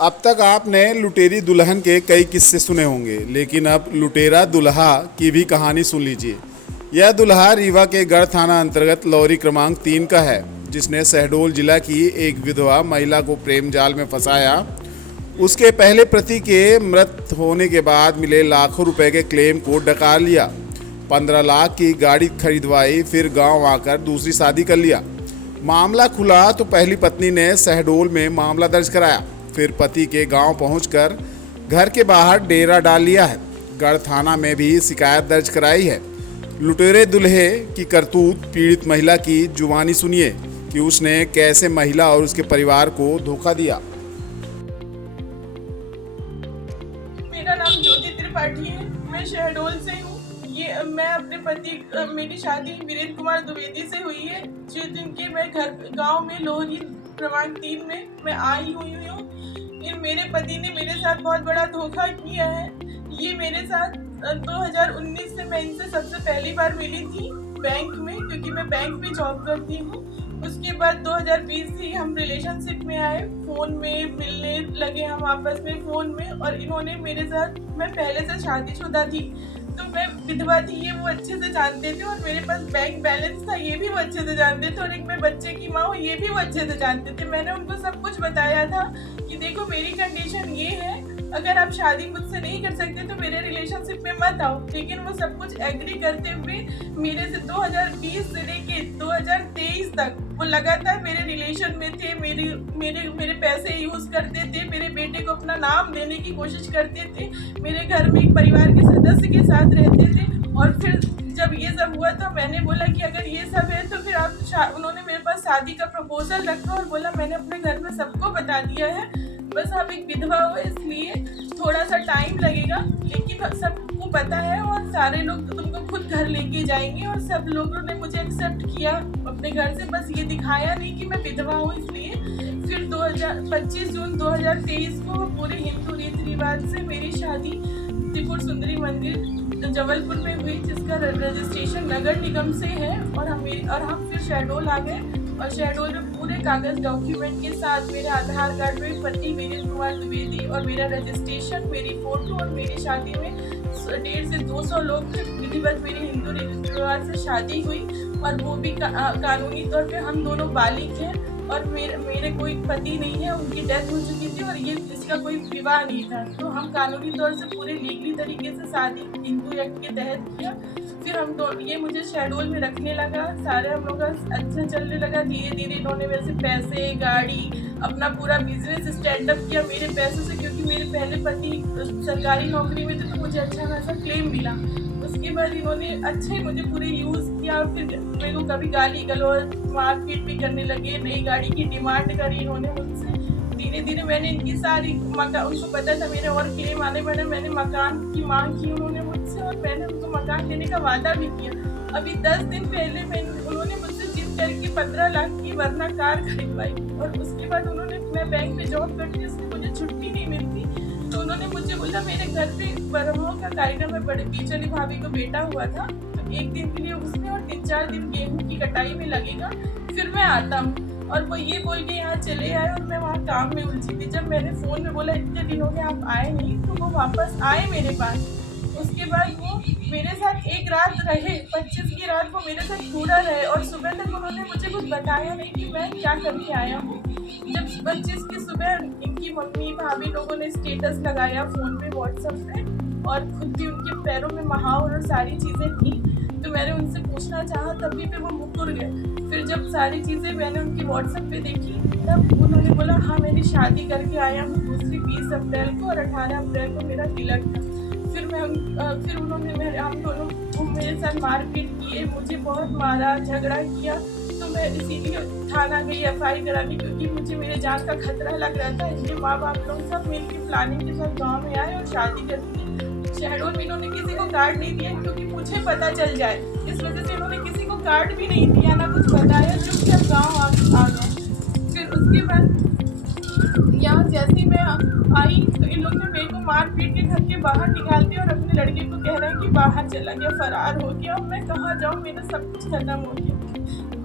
अब तक आपने लुटेरी दुल्हन के कई किस्से सुने होंगे, लेकिन अब लुटेरा दुल्हा की भी कहानी सुन लीजिए। यह दुल्हा रीवा के गढ़ थाना अंतर्गत लौरी क्रमांक 3 का है, जिसने शहडोल जिला की एक विधवा महिला को प्रेम जाल में फंसाया। उसके पहले पति के मृत होने के बाद मिले लाखों रुपए के क्लेम को डका लिया। 15 लाख की गाड़ी खरीदवाई, फिर गांव आकर दूसरी शादी कर लिया। मामला खुला तो पहली पत्नी ने शहडोल में मामला दर्ज कराया, फिर पति के गांव पहुंचकर घर के बाहर डेरा डाल लिया है। गढ़ थाना में भी शिकायत दर्ज कराई है। लुटेरे दुल्हे की करतूत पीड़ित महिला की जुबानी सुनिए कि उसने कैसे महिला और उसके परिवार को धोखा दिया। मेरा नाम ज्योति त्रिपाठी है। मैं शहडोल से हूँ। ये मैं अपने पति मेरी शादी वीरेंद्र कुमार द्विवेदी से हुई है। जिस दिन के मैं घर गांव में लोहरी क्रमांक 3 में मैं आई हुई हूँ। मेरे पति ने मेरे साथ बहुत बड़ा धोखा किया है। ये मेरे साथ 2019 से मैं इनसे सबसे पहली बार मिली थी बैंक में, क्योंकि मैं बैंक में जॉब करती हूँ। उसके बाद 2020 से हम रिलेशनशिप में आए, फ़ोन में मिलने लगे हम आपस में फ़ोन में। और इन्होंने मेरे साथ, मैं पहले से शादीशुदा थी तो मैं विधवा थी, ये वो अच्छे से जानते थे। और मेरे पास बैंक बैलेंस था, ये भी वो अच्छे से जानते थे। और एक मैं बच्चे की माँ हूँ, ये भी वो अच्छे से जानते थे। मैंने उनको सब कुछ बताया था कि देखो मेरी कंडीशन ये है, अगर आप शादी मुझसे नहीं कर सकते तो मेरे रिलेशनशिप में मत आओ। लेकिन वो सब कुछ एग्री करते हुए मेरे से 2020 से लेके 2023 तक वो लगातार मेरे रिलेशन में थे। मेरे पैसे यूज करते थे, मेरे बेटे को अपना नाम देने की कोशिश करते थे, मेरे घर में एक परिवार के सदस्य के साथ रहते थे। और फिर जब ये सब हुआ तो मैंने बोला कि अगर ये सब है तो फिर आप उन्होंने मेरे पास शादी का प्रपोजल रखा और बोला मैंने अपने घर में सबको बता दिया है, बस आप एक विधवा हो इसलिए थोड़ा सा टाइम लगेगा, लेकिन सबको पता है और सारे लोग तुमको खुद घर लेके जाएंगे। और सब लोगों ने मुझे एक्सेप्ट किया अपने घर से, बस ये दिखाया नहीं कि मैं विधवा हूँ। इसलिए फिर 25 जून 2023 को पूरे हिंदू रीति रिवाज से मेरी शादी त्रिपुर सुंदरी मंदिर जबलपुर में हुई, जिसका रजिस्ट्रेशन नगर निगम से है। और हम फिर शहडोल आ गए और शहडोल में पूरे कागज डॉक्यूमेंट के साथ मेरे आधार कार्ड में पति वीरेंद्र कुमार द्विवेदी और मेरा रजिस्ट्रेशन, मेरी फोटो और मेरी शादी में 150 से 200 लोग थे। विधिवत मेरी हिंदू रीति रिवाज से शादी हुई और वो भी कानूनी तौर पे हम दोनों बालिग हैं। और मेरे कोई पति नहीं है, उनकी डेथ हो चुकी थी और ये इसका कोई विवाह नहीं था। तो हम कानूनी तौर से पूरे लीगली तरीके से शादी हिंदू एक्ट के तहत किया। फिर ये मुझे शहडोल में रखने लगा, सारे हम लोग का अच्छा चलने लगा। धीरे धीरे इन्होंने मेरे से पैसे, गाड़ी, अपना पूरा बिजनेस स्टैंडअप किया मेरे पैसों से, क्योंकि मेरे पहले पति सरकारी नौकरी में थे तो मुझे अच्छा खासा क्लेम मिला। उसके बाद इन्होंने अच्छे मुझे पूरे यूज़ किया। फिर मेरे को कभी गाली गलौज मारपीट भी करने लगे, नई गाड़ी की डिमांड करी इन्होंने मुझसे। धीरे धीरे मैंने इनकी सारी उनको पता था मेरे और क्लेम आने वाले, मैंने मकान की मांग की उन्होंने मुझसे और मैंने उनको मकान देने का वादा भी किया। अभी 10 दिन पहले उन्होंने मुझसे जिद करके 15 लाख की वरना कार खरीदवाई। और उसके बाद मैं बैंक में जॉब करती हूँ, उससे मुझे छुट्टी नहीं मिलती। तो उन्होंने मुझे बोला मेरे घर पे ब्रह्मों का कार्यक्रम में बड़े बीच वाली भाभी को बेटा हुआ था, तो एक दिन के लिए उसमें और 3-4 दिन गेहूं की कटाई में लगेगा, फिर मैं आता हूँ। और वो ये बोल के यहाँ चले आए और मैं वहाँ काम में उलझी थी। जब मैंने फ़ोन में बोला इतने दिन हो गए आप आए नहीं, तो वो वापस आए मेरे पास। उसके बाद वो मेरे साथ एक रात रहे, 25 की रात वो मेरे साथ पूरा रहे। और सुबह तक उन्होंने मुझे कुछ बताया नहीं कि मैं क्या करके आया हूँ। जब 25 की सुबह इनकी मम्मी भाभी लोगों ने स्टेटस लगाया फ़ोन पे, व्हाट्सएप पे, और खुद भी उनके पैरों में महावर और सारी चीज़ें थी। तो मैंने उनसे पूछना चाहा, तभी पे वो मुकर गए। फिर जब सारी चीज़ें मैंने उनकी व्हाट्सएप पे देखी, तब उन्होंने बोला हाँ मेरी शादी करके आया हूँ दूसरी 20 अप्रैल को और 18 अप्रैल को मेरा तिलक था। फिर उन्होंने हम दोनों मेरे साथ मारपीट किए, मुझे बहुत मारा, झगड़ा किया। तो मैं इसीलिए थाना गई FI कराने, क्योंकि मुझे मेरे जान का खतरा लग रहा था। इसलिए माँ बाप लोग सब मिलकर प्लानिंग के साथ गांव में आए और शादी कर दी। शहडोल में इन्होंने किसी को कार्ड नहीं दिया, क्योंकि मुझे पता चल जाए, इस वजह से इन्होंने किसी को कार्ड भी नहीं दिया, ना कुछ बताया, चुपचाप गाँव आ गए। फिर उसके बाद यहाँ जैसे मैं आई तो इन लोग ने मेरे को मार पीट के घर के बाहर निकाल दिया और अपने लड़के को कह रहा है कि बाहर चला गया, फरार हो गया। अब मैं कहाँ जाऊँ, मेरा सब कुछ खत्म हो गया।